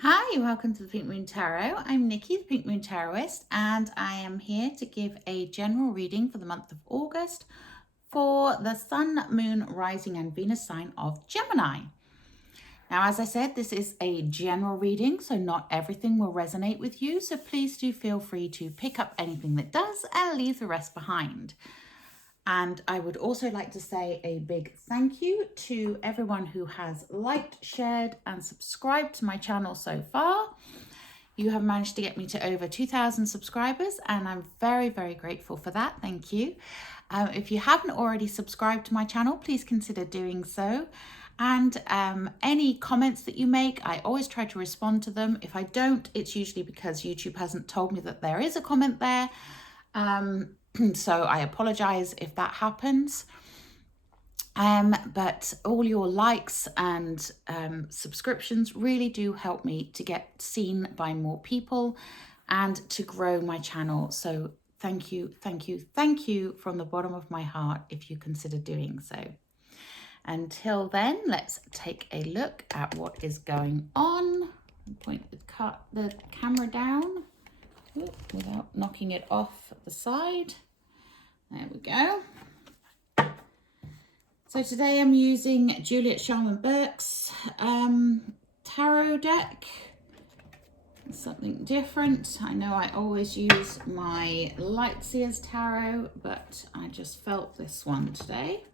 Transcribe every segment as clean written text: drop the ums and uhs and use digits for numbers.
Hi, welcome to the Pink Moon Tarot. I'm Nikki, the Pink Moon Tarotist, and I am here to give a general reading for the month of August for the Sun, Moon, Rising, and Venus sign of Gemini. Now, as I said, this is a general reading, so not everything will resonate with you, so please do feel free to pick up anything that does and leave the rest behind. And I would also like to say a big thank you to everyone who has liked, shared, and subscribed to my channel so far. You have managed to get me to over 2,000 subscribers, and I'm very, very grateful for that. Thank you. If you haven't already subscribed to my channel, please consider doing so. And any comments that you make, I always try to respond to them. If I don't, it's usually because YouTube hasn't told me that there is a comment there. So I apologize if that happens. But all your likes and subscriptions really do help me to get seen by more people and to grow my channel. So thank you, thank you, thank you from the bottom of my heart if you consider doing so. Until then, let's take a look at what is going on. Point the camera down without knocking it off the side. There we go. So today I'm using Juliet Sharman Burke's tarot deck. Something different. I know I always use my Lightseers tarot, but I just felt this one today.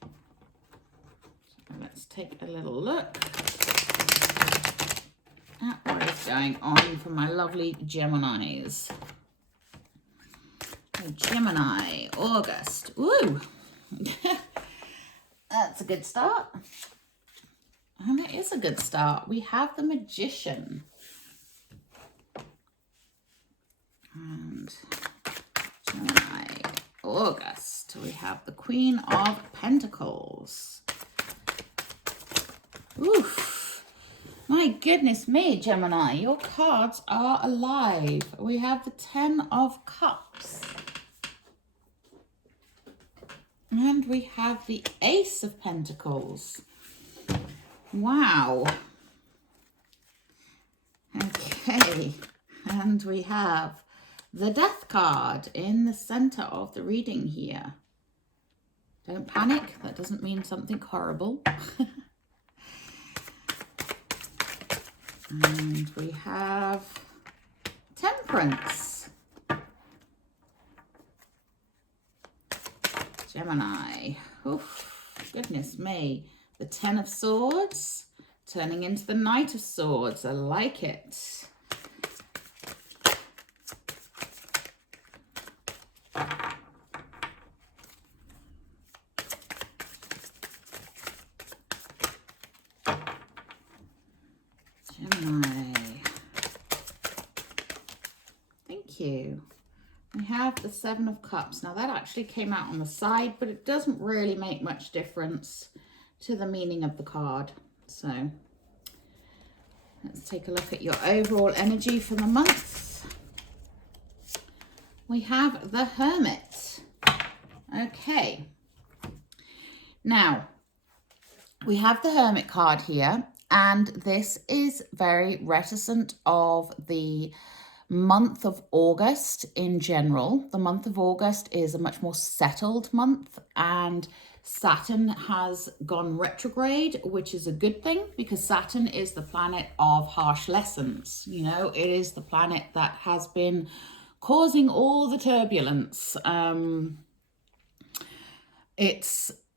So let's take a little look at what is going on for my lovely Geminis. Gemini, August. Woo! That's a good start. And it is a good start. We have the Magician. And Gemini, August. We have the Queen of Pentacles. Oof. My goodness me, Gemini. Your cards are alive. We have the Ten of Cups. And we have the Ace of Pentacles. Wow. Okay. And we have the Death card in the center of the reading here. Don't panic. That doesn't mean something horrible. And we have Temperance. Gemini. Oof, goodness me. The Ten of Swords turning into the Knight of Swords. I like it. Gemini. Thank you. We have the Seven of Cups. Now that actually came out on the side, but it doesn't really make much difference to the meaning of the card. So let's take a look at your overall energy for the month. We have the Hermit. Okay. Now, we have the Hermit card here, and this is very reticent of the month of August in general. The month of August is a much more settled month, and Saturn has gone retrograde, which is a good thing because Saturn is the planet of harsh lessons. You know, it is the planet that has been causing all the turbulence.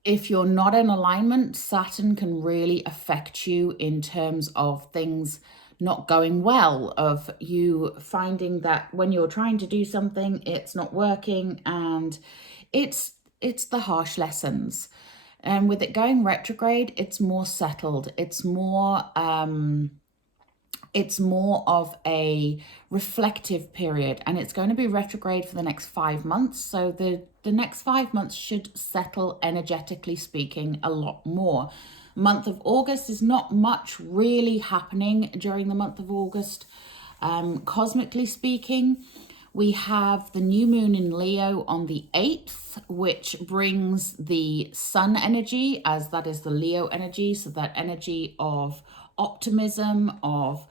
If you're not in alignment, Saturn can really affect you in terms of things not going well, of you finding that when you're trying to do something, it's not working, and it's the harsh lessons. And with it going retrograde, it's more settled. It's more of a reflective period, and it's going to be retrograde for the next 5 months. So the next 5 months should settle, energetically speaking, a lot more. Month of August is not much really happening during the month of August. Cosmically speaking, we have the new moon in Leo on the 8th, which brings the sun energy, as that is the Leo energy. So that energy of optimism, of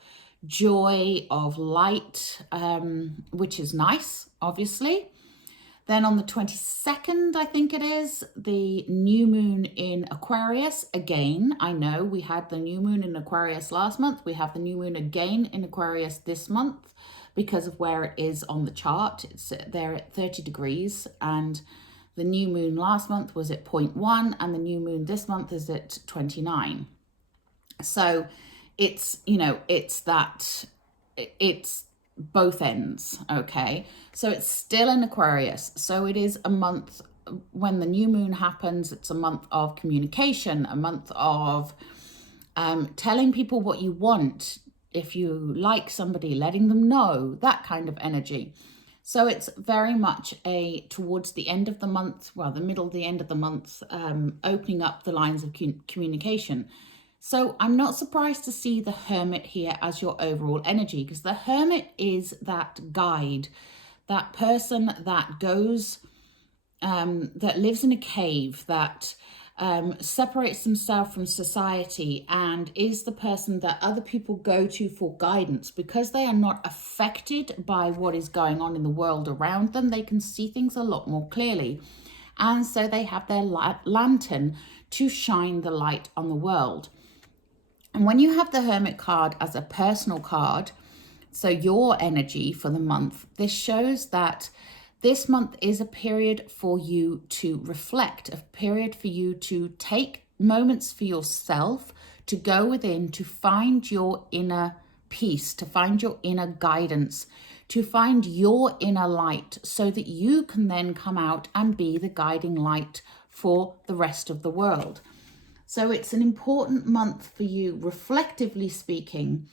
joy, of light, which is nice, obviously. Then on the 22nd, I think it is, the new moon in Aquarius. Again, I know we had the new moon in Aquarius last month. We have the new moon again in Aquarius this month because of where it is on the chart. It's there at 30 degrees, and the new moon last month was at 0.1, and the new moon this month is at 29. So it's, you know, it's both ends, okay? So it's still in Aquarius. So it is a month, when the new moon happens, it's a month of communication, a month of telling people what you want. If you like somebody, letting them know, that kind of energy. So it's very much towards the end of the month, well, the middle, the end of the month, opening up the lines of communication. So I'm not surprised to see the Hermit here as your overall energy, because the Hermit is that guide, that person that goes, that lives in a cave, that separates themselves from society, and is the person that other people go to for guidance because they are not affected by what is going on in the world around them. They can see things a lot more clearly. And so they have their lantern to shine the light on the world. And when you have the Hermit card as a personal card, so your energy for the month, this shows that this month is a period for you to reflect, a period for you to take moments for yourself, to go within, to find your inner peace, to find your inner guidance, to find your inner light, so that you can then come out and be the guiding light for the rest of the world. So it's an important month for you, reflectively speaking,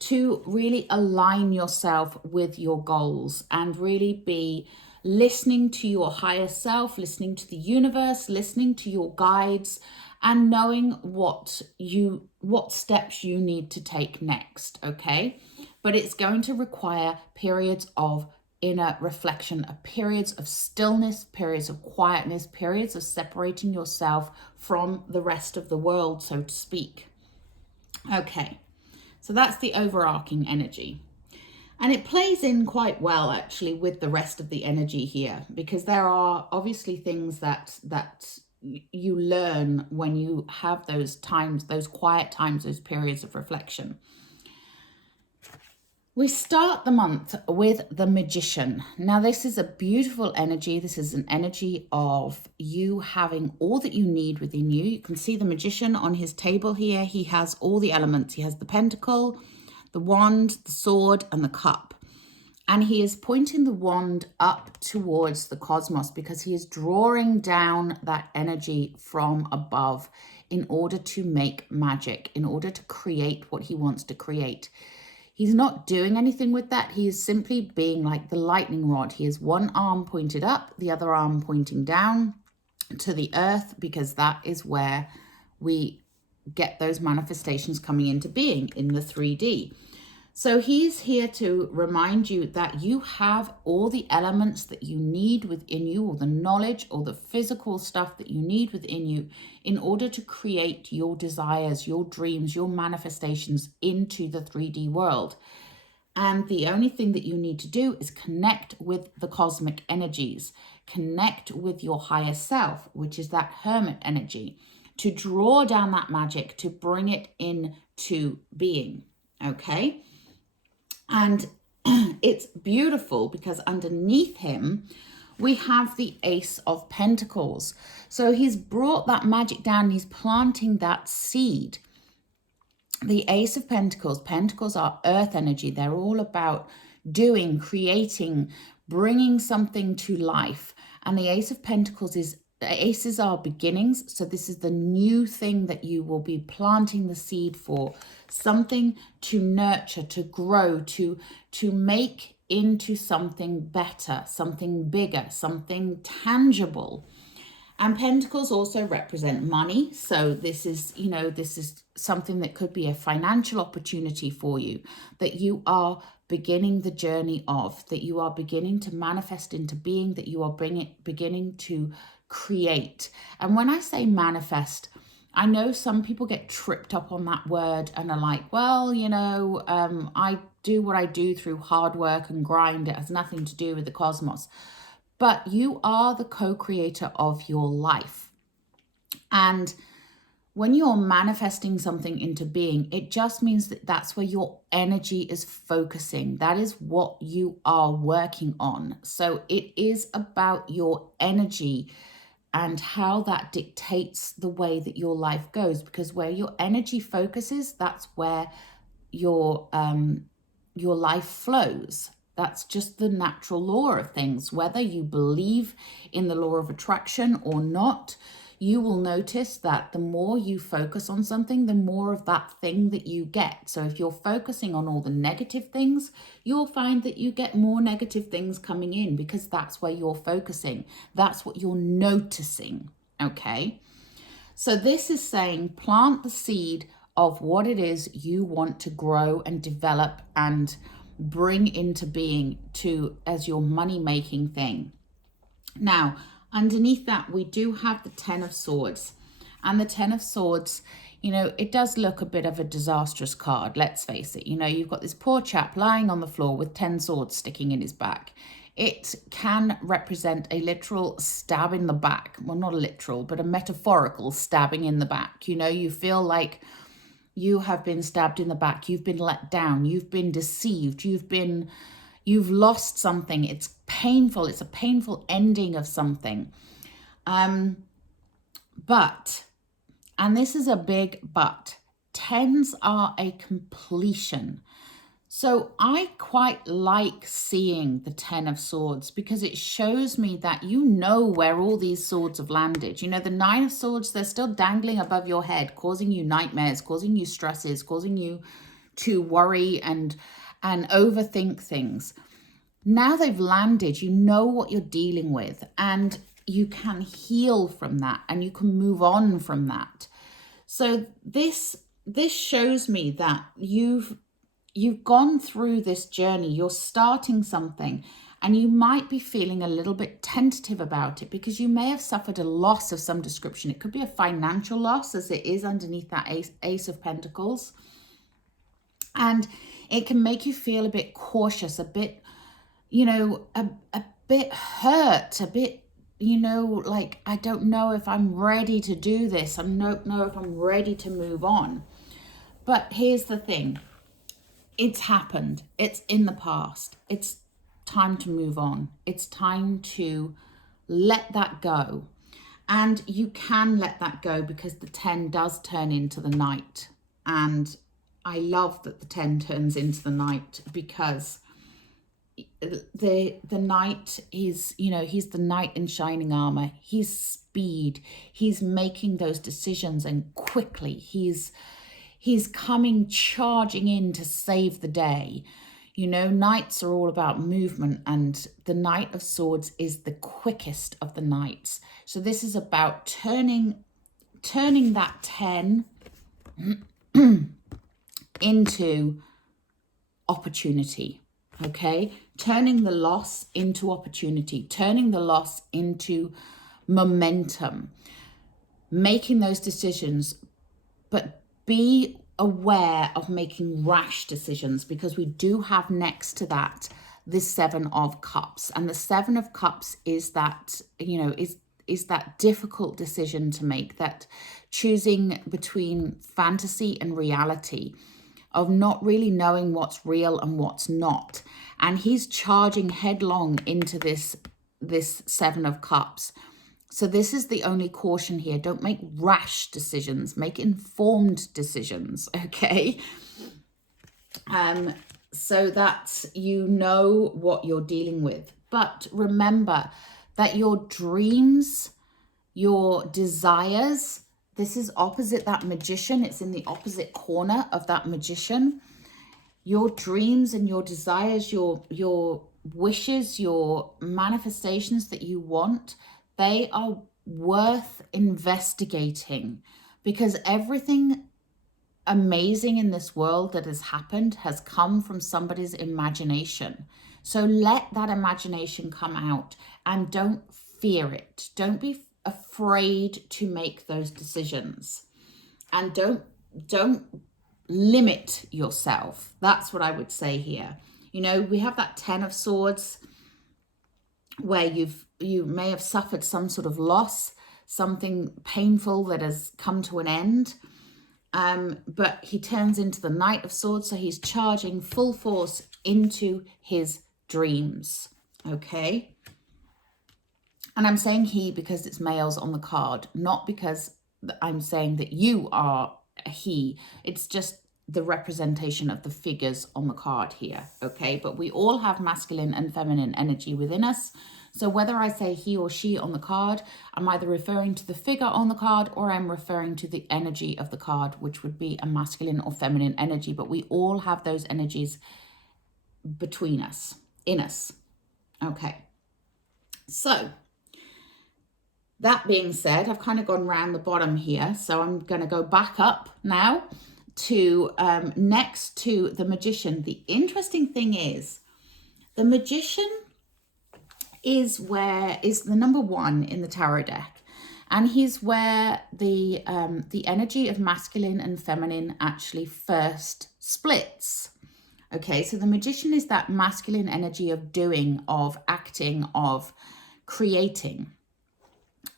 to really align yourself with your goals and really be listening to your higher self, listening to the universe, listening to your guides, and knowing what steps you need to take next, okay? But it's going to require periods of inner reflection, periods of stillness, periods of quietness, periods of separating yourself from the rest of the world, so to speak. Okay, so that's the overarching energy. And it plays in quite well, actually, with the rest of the energy here, because there are obviously things that you learn when you have those times, those quiet times, those periods of reflection. We start the month with the Magician. Now, this is a beautiful energy. This is an energy of you having all that you need within you. You can see the Magician on his table here. He has all the elements. He has the pentacle, the wand, the sword, and the cup. And he is pointing the wand up towards the cosmos because he is drawing down that energy from above in order to make magic, in order to create what he wants to create. He's not doing anything with that. He is simply being like the lightning rod. He has one arm pointed up, the other arm pointing down to the earth, because that is where we get those manifestations coming into being in the 3D. So he's here to remind you that you have all the elements that you need within you, or the knowledge or the physical stuff that you need within you in order to create your desires, your dreams, your manifestations into the 3D world. And the only thing that you need to do is connect with the cosmic energies, connect with your higher self, which is that Hermit energy, to draw down that magic, to bring it into being, okay? And it's beautiful because underneath him, we have the Ace of Pentacles. So he's brought that magic down. He's planting that seed. The Ace of Pentacles, pentacles are earth energy. They're all about doing, creating, bringing something to life. And the Ace of Pentacles is, aces are beginnings. So this is the new thing that you will be planting the seed for. Something to nurture, to grow, to make into something better, something bigger, something tangible. And pentacles also represent money. So this is, you know, this is something that could be a financial opportunity for you, that you are beginning the journey of, that you are beginning to manifest into being, that you are beginning to create. And when I say manifest, I know some people get tripped up on that word and are like, well, I do what I do through hard work and grind. It has nothing to do with the cosmos. But you are the co-creator of your life. And when you're manifesting something into being, it just means that that's where your energy is focusing. That is what you are working on. So it is about your energy and how that dictates the way that your life goes, because where your energy focuses, that's where your life flows. That's just the natural law of things. Whether you believe in the law of attraction or not, you will notice that the more you focus on something, the more of that thing that you get. So if you're focusing on all the negative things, you'll find that you get more negative things coming in, because that's where you're focusing. That's what you're noticing, okay? So this is saying plant the seed of what it is you want to grow and develop and bring into being as your money-making thing. Now, underneath that, we do have the Ten of Swords. And the Ten of Swords, it does look a bit of a disastrous card, let's face it. You've got this poor chap lying on the floor with 10 swords sticking in his back. It can represent a literal stab in the back. Well, not a literal, but a metaphorical stabbing in the back. You feel like you have been stabbed in the back. You've been let down. You've been deceived. You've lost something. It's painful. It's a painful ending of something. But, and this is a big but, tens are a completion. So I quite like seeing the Ten of Swords, because it shows me that you know where all these swords have landed. The Nine of Swords, they're still dangling above your head, causing you nightmares, causing you stresses, causing you to worry and overthink things. Now they've landed, you know what you're dealing with, and you can heal from that, and you can move on from that. So this shows me that you've gone through this journey. You're starting something, and you might be feeling a little bit tentative about it because you may have suffered a loss of some description. It could be a financial loss, as it is underneath that Ace of Pentacles. And it can make you feel a bit cautious, a bit, a bit hurt, a bit, like, I don't know if I'm ready to do this. I don't know if I'm ready to move on. But here's the thing. It's happened. It's in the past. It's time to move on. It's time to let that go. And you can let that go because the 10 does turn into the Knight. And I love that the 10 turns into the Knight, because the Knight is, he's the knight in shining armor. He's speed. He's making those decisions, and quickly. He's coming charging in to save the day. Knights are all about movement, and the Knight of Swords is the quickest of the knights. So this is about turning that 10 into opportunity, okay? Turning the loss into opportunity, turning the loss into momentum, making those decisions, but be aware of making rash decisions, because we do have next to that this Seven of Cups. And the Seven of Cups is that, is that difficult decision to make, that choosing between fantasy and reality, of not really knowing what's real and what's not. And he's charging headlong into this Seven of Cups. So this is the only caution here. Don't make rash decisions. Make informed decisions, okay? So that you know what you're dealing with. But remember that your dreams, your desires, this is opposite that Magician. It's in the opposite corner of that Magician. Your dreams and your desires, your wishes, your manifestations that you want, they are worth investigating, because everything amazing in this world that has happened has come from somebody's imagination. So let that imagination come out, and don't fear it. Don't be afraid to make those decisions. and don't limit yourself. That's what I would say here. You know, we have that 10 of Swords where you may have suffered some sort of loss, something painful that has come to an end. But he turns into the Knight of Swords, so he's charging full force into his dreams. Okay. And I'm saying he because it's males on the card, not because I'm saying that you are a he. It's just the representation of the figures on the card here. Okay. But we all have masculine and feminine energy within us. So whether I say he or she on the card, I'm either referring to the figure on the card or I'm referring to the energy of the card, which would be a masculine or feminine energy. But we all have those energies between us, in us. Okay. So that being said, I've kind of gone round the bottom here. So I'm going to go back up now to next to the Magician. The interesting thing is the Magician is the number 1 in the tarot deck, and he's where the energy of masculine and feminine actually first splits. Okay, so the Magician is that masculine energy of doing, of acting, of creating.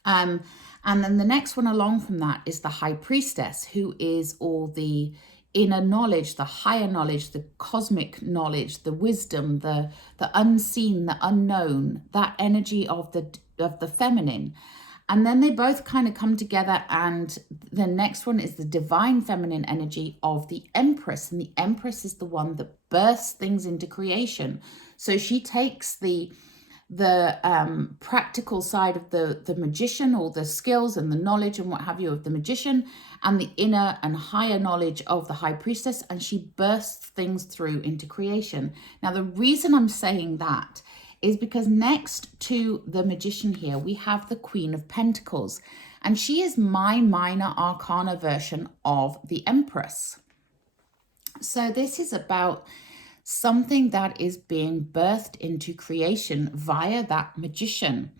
And then the next one along from that is the High Priestess, who is all the inner knowledge, the higher knowledge, the cosmic knowledge, the wisdom, the unseen, the unknown, that energy of the feminine. And then they both kind of come together, and the next one is the divine feminine energy of the Empress. And the Empress is the one that bursts things into creation. So she takes the practical side of the Magician, or the skills and the knowledge and what have you of the Magician, and the inner and higher knowledge of the High Priestess, and she bursts things through into creation. Now, the reason I'm saying that is because next to the Magician here, we have the Queen of Pentacles, and she is my minor arcana version of the Empress. So this is about something that is being birthed into creation via that Magician.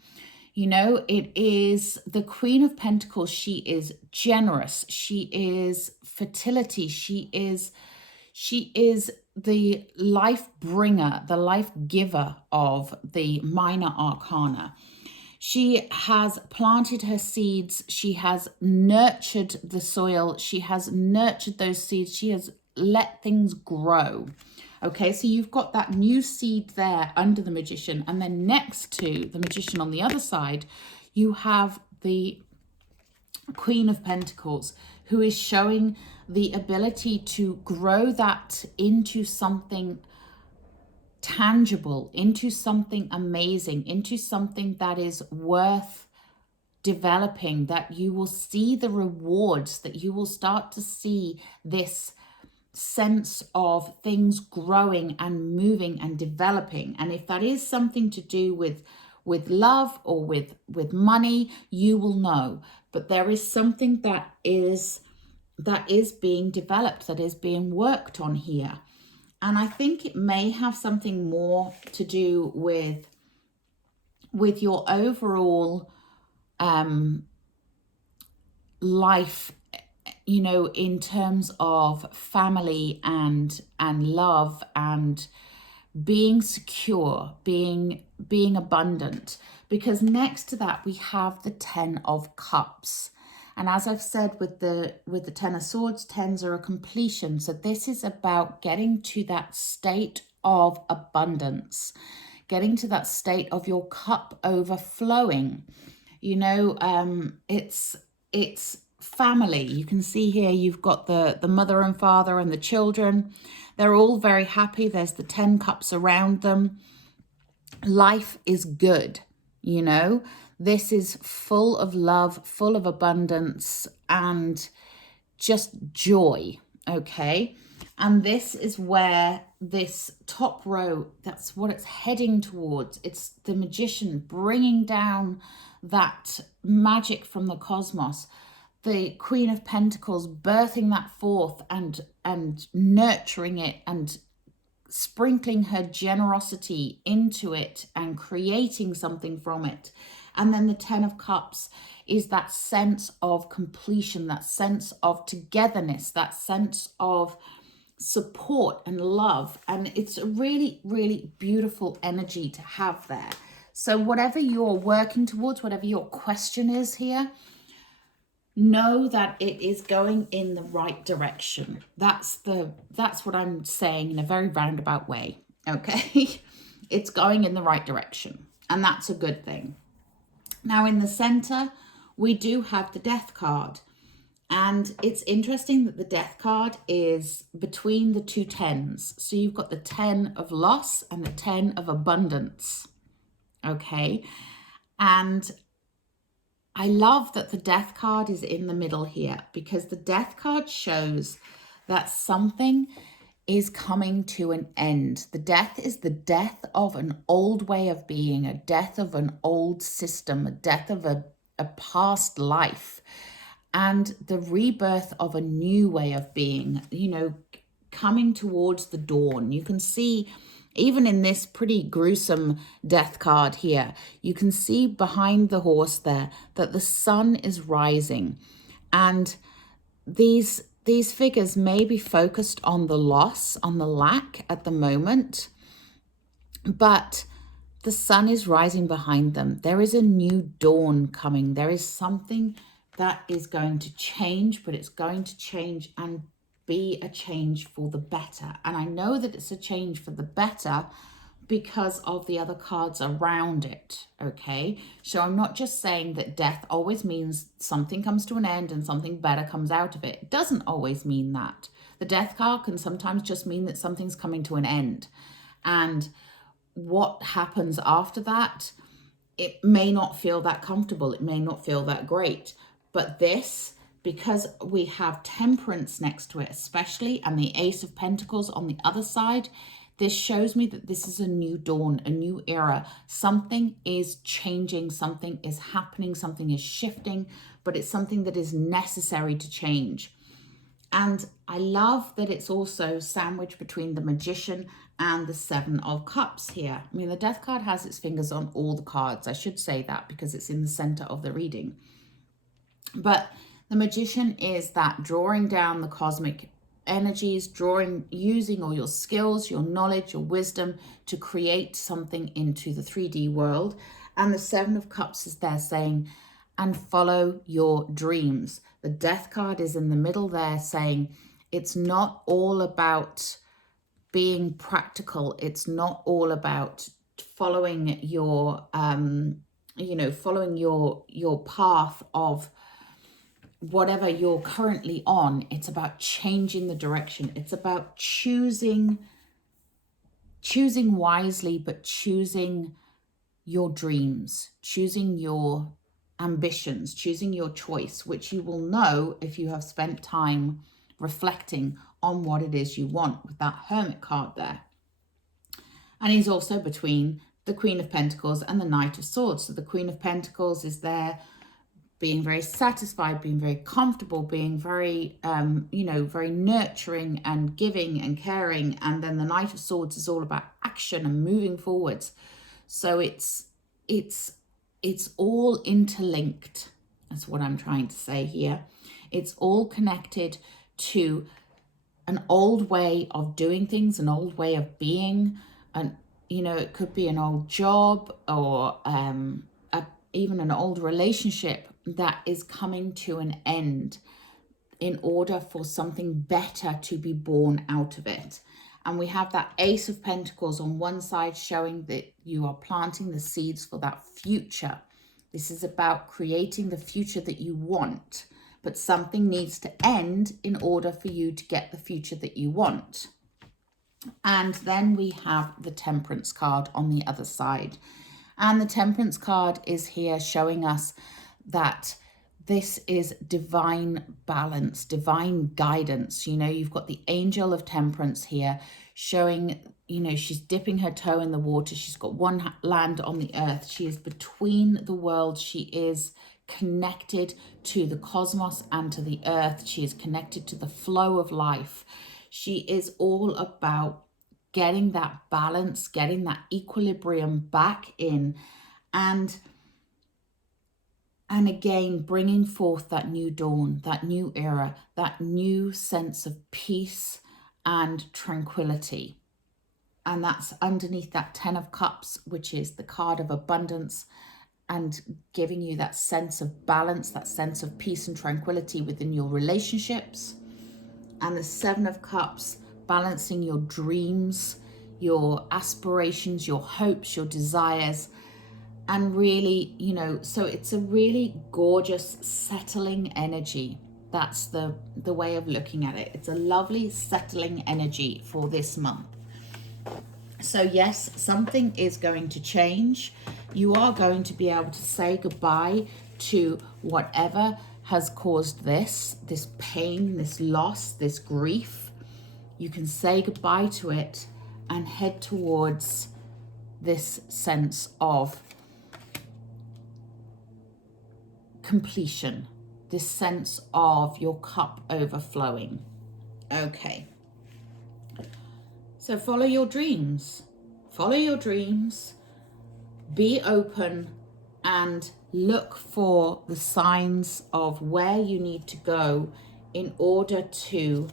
You know, it is the Queen of Pentacles. She is generous. She is fertility. She is the life bringer, the life giver of the minor arcana. She has planted her seeds. She has nurtured the soil. She has nurtured those seeds. She has let things grow. Okay, so you've got that new seed there under the Magician, and then next to the Magician on the other side, you have the Queen of Pentacles, who is showing the ability to grow that into something tangible, into something amazing, into something that is worth developing, that you will see the rewards, that you will start to see this sense of things growing and moving and developing. And if that is something to do with love or with money, you will know. But there is something that is being developed, that is being worked on here. And I think it may have something more to do with your overall life, you know, in terms of family and love and being secure, being abundant. Because next to that, we have the 10 of Cups. And as I've said with the 10 of Swords, 10s are a completion. So this is about getting to that state of abundance, getting to that state of your cup overflowing. You know, it's family. You can see here you've got the mother and father and the children. They're all very happy. There's the 10 cups around them. Life is good, you know. This is full of love, full of abundance, and just joy, okay? And this is where this top row, that's what it's heading towards. It's the Magician bringing down that magic from the cosmos. The Queen of Pentacles birthing that forth and nurturing it and sprinkling her generosity into it and creating something from it. And then the 10 of Cups is that sense of completion, that sense of togetherness, that sense of support and love. And it's a really, really beautiful energy to have there. So whatever you're working towards, whatever your question is here, know that it is going in the right direction. That's what I'm saying in a very roundabout way. Okay. It's going in the right direction, and that's a good thing. Now in the center, we do have the Death card. And it's interesting that the Death card is between the two tens. So you've got the 10 of loss and the 10 of abundance. Okay. And I love that the Death card is in the middle here, because the Death card shows that something is coming to an end. The death is the death of an old way of being, a death of an old system, a death of a past life, and the rebirth of a new way of being, coming towards the dawn. You can see, even in this pretty gruesome Death card here, you can see behind the horse there that the sun is rising. And these figures may be focused on the loss, on the lack at the moment, but the sun is rising behind them. There is a new dawn coming. There is something that is going to change, but it's going to change and be a change for the better. And I know that it's a change for the better because of the other cards around it. Okay, so I'm not just saying that death always means something comes to an end and something better comes out of it. It doesn't always mean that. The Death card can sometimes just mean that something's coming to an end, and what happens after that, it may not feel that comfortable, it may not feel that great. But this, because we have Temperance next to it especially, and the Ace of Pentacles on the other side, this shows me that this is a new dawn, a new era. Something is changing, something is happening, something is shifting, but it's something that is necessary to change. And I love that it's also sandwiched between the Magician and the 7 of Cups here. I mean, the Death card has its fingers on all the cards. I should say that because it's in the center of the reading. But the Magician is that drawing down the cosmic energies, using all your skills, your knowledge, your wisdom to create something into the 3D world. And the 7 of Cups is there saying, and follow your dreams. The Death card is in the middle there saying, it's not all about being practical. It's not all about following your, following your path of whatever you're currently on. It's about changing the direction. It's about choosing wisely, but choosing your dreams, choosing your ambitions, choosing your choice, which you will know if you have spent time reflecting on what it is you want, with that Hermit card there. And he's also between the Queen of Pentacles and the Knight of Swords. So the Queen of Pentacles is there being very satisfied, being very comfortable, being very, very nurturing and giving and caring. And then the Knight of Swords is all about action and moving forwards. So it's all interlinked. That's what I'm trying to say here. It's all connected to an old way of doing things, an old way of being. And, it could be an old job or even an old relationship that is coming to an end in order for something better to be born out of it. And we have that Ace of Pentacles on one side showing that you are planting the seeds for that future. This is about creating the future that you want, but something needs to end in order for you to get the future that you want. And then we have the Temperance card on the other side. And the Temperance card is here showing us that this is divine balance, divine guidance. You've got the Angel of Temperance here showing, she's dipping her toe in the water. She's got one land on the earth. She is between the worlds. She is connected to the cosmos and to the earth. She is connected to the flow of life. She is all about getting that balance, getting that equilibrium back in. And And again, bringing forth that new dawn, that new era, that new sense of peace and tranquility. And that's underneath that 10 of Cups, which is the card of abundance, and giving you that sense of balance, that sense of peace and tranquility within your relationships. And the 7 of Cups, balancing your dreams, your aspirations, your hopes, your desires. And really, you know, so it's a really gorgeous settling energy. That's the way of looking at it. It's a lovely settling energy for this month. So yes, something is going to change. You are going to be able to say goodbye to whatever has caused this pain, this loss, this grief. You can say goodbye to it and head towards this sense of completion, this sense of your cup overflowing. Okay. So follow your dreams. Follow your dreams. Be open and look for the signs of where you need to go in order to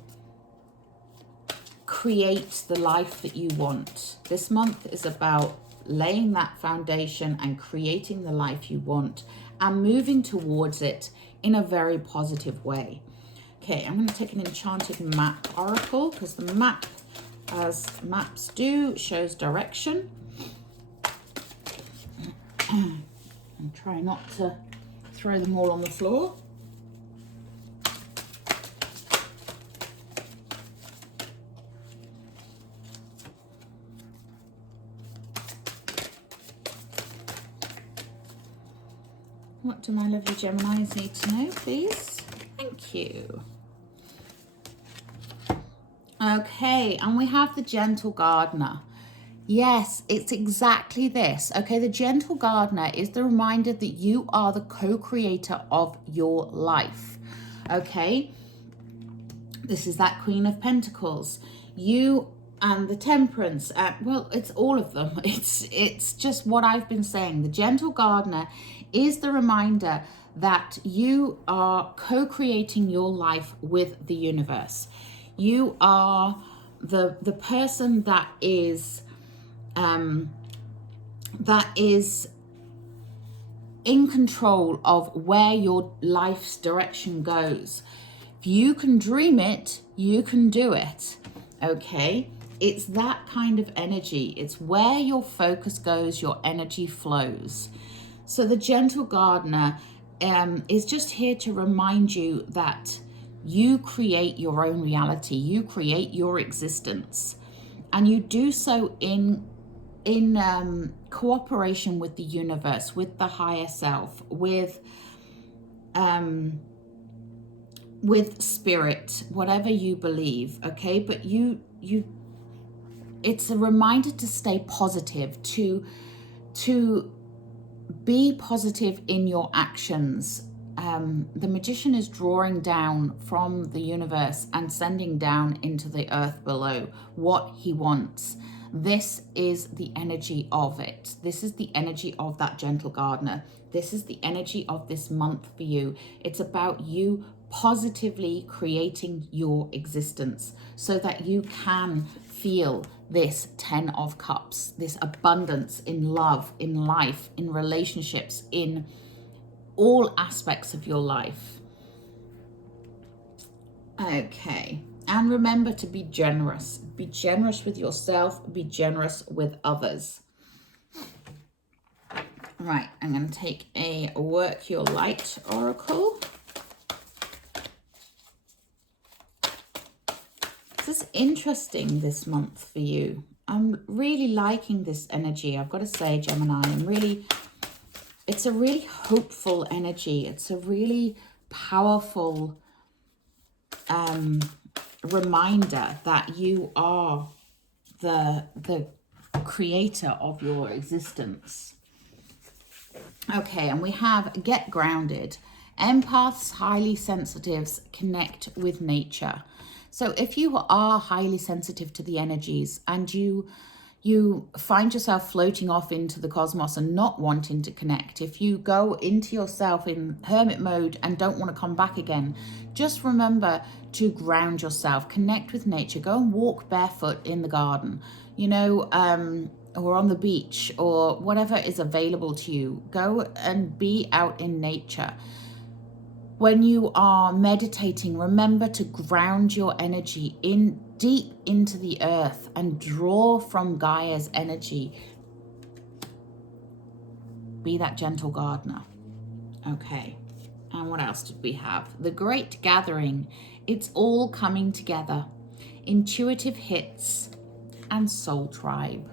create the life that you want. This month is about laying that foundation and creating the life you want and moving towards it in a very positive way. Okay, I'm going to take an enchanted map oracle because the map, as maps do, shows direction. And try not to throw them all on the floor. What do my lovely Geminis need to know, please? Thank you. Okay, and we have the Gentle Gardener. Yes, it's exactly this. Okay, the Gentle Gardener is the reminder that you are the co-creator of your life. Okay, this is that Queen of Pentacles. You and the Temperance, well, it's all of them. It's just what I've been saying. The Gentle Gardener is the reminder that you are co-creating your life with the universe. You are the person that is in control of where your life's direction goes. If you can dream it, you can do it. Okay, it's that kind of energy. It's where your focus goes, your energy flows. So the Gentle Gardener is just here to remind you that you create your own reality. You create your existence, and you do so in cooperation with the universe, with the higher self, with spirit, whatever you believe. Okay, but you it's a reminder to stay positive, to be positive in your actions. The Magician is drawing down from the universe and sending down into the earth below what he wants. This is the energy of it. This is the energy of that Gentle Gardener. This is the energy of this month for you. It's about you positively creating your existence so that you can feel this 10 of Cups, this abundance in love, in life, in relationships, in all aspects of your life. Okay, and remember to be generous. Be generous with yourself, be generous with others. Right, I'm going to take a Work Your Light oracle. This is interesting this month for you. I'm really liking this energy, I've got to say, Gemini. It's a really hopeful energy. It's a really powerful reminder that you are the creator of your existence. Okay, and we have Get Grounded. Empaths, highly sensitives, connect with nature. So if you are highly sensitive to the energies and you you find yourself floating off into the cosmos and not wanting to connect, if you go into yourself in hermit mode and don't want to come back again, just remember to ground yourself, connect with nature, go and walk barefoot in the garden, you know, or on the beach, or whatever is available to you. Go and be out in nature. When you are meditating, remember to ground your energy in deep into the earth and draw from Gaia's energy. Be that gentle gardener. Okay, and what else did we have? The Great Gathering. It's all coming together. Intuitive hits and soul tribe.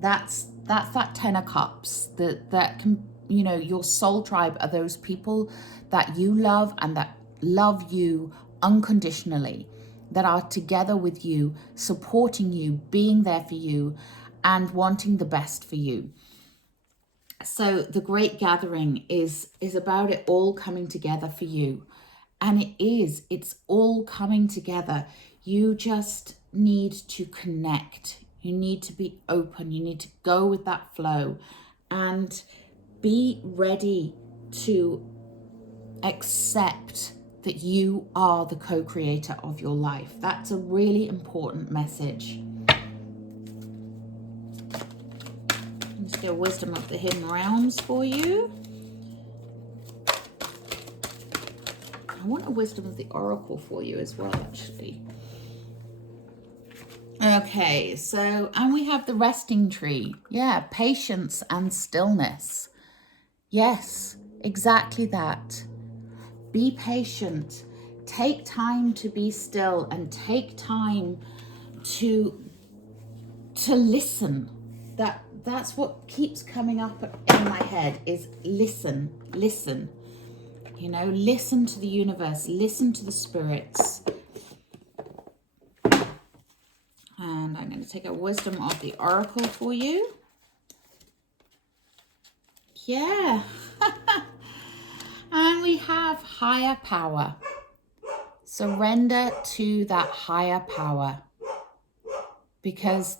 That's that 10 of cups. That can, you know, your soul tribe are those people that you love and that love you unconditionally, that are together with you, supporting you, being there for you, and wanting the best for you. So the Great Gathering is about it all coming together for you. And it's all coming together. You just need to connect. You need to be open. You need to go with that flow and be ready to accept that you are the co-creator of your life. That's a really important message. Let's get wisdom of the hidden realms for you. I want a wisdom of the oracle for you as well, actually. Okay, so, and we have the resting tree. Yeah, patience and stillness. Yes, exactly that. Be patient. Take time to be still and take time to listen. That's what keeps coming up in my head, is listen. You know, listen to the universe, listen to the spirits. And I'm going to take a wisdom of the oracle for you. Yeah. And we have higher power. Surrender to that higher power, because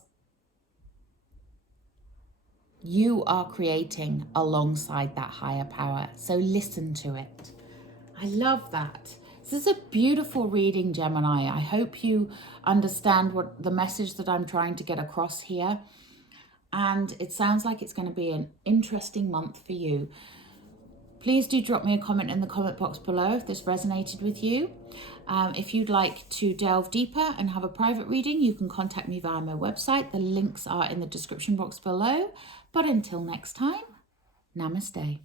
you are creating alongside that higher power. So listen to it. I love that. This is a beautiful reading, Gemini. I hope you understand what the message that I'm trying to get across here. And it sounds like it's going to be an interesting month for you. Please do drop me a comment in the comment box below if this resonated with you. If you'd like to delve deeper and have a private reading, you can contact me via my website. The links are in the description box below. But until next time, namaste.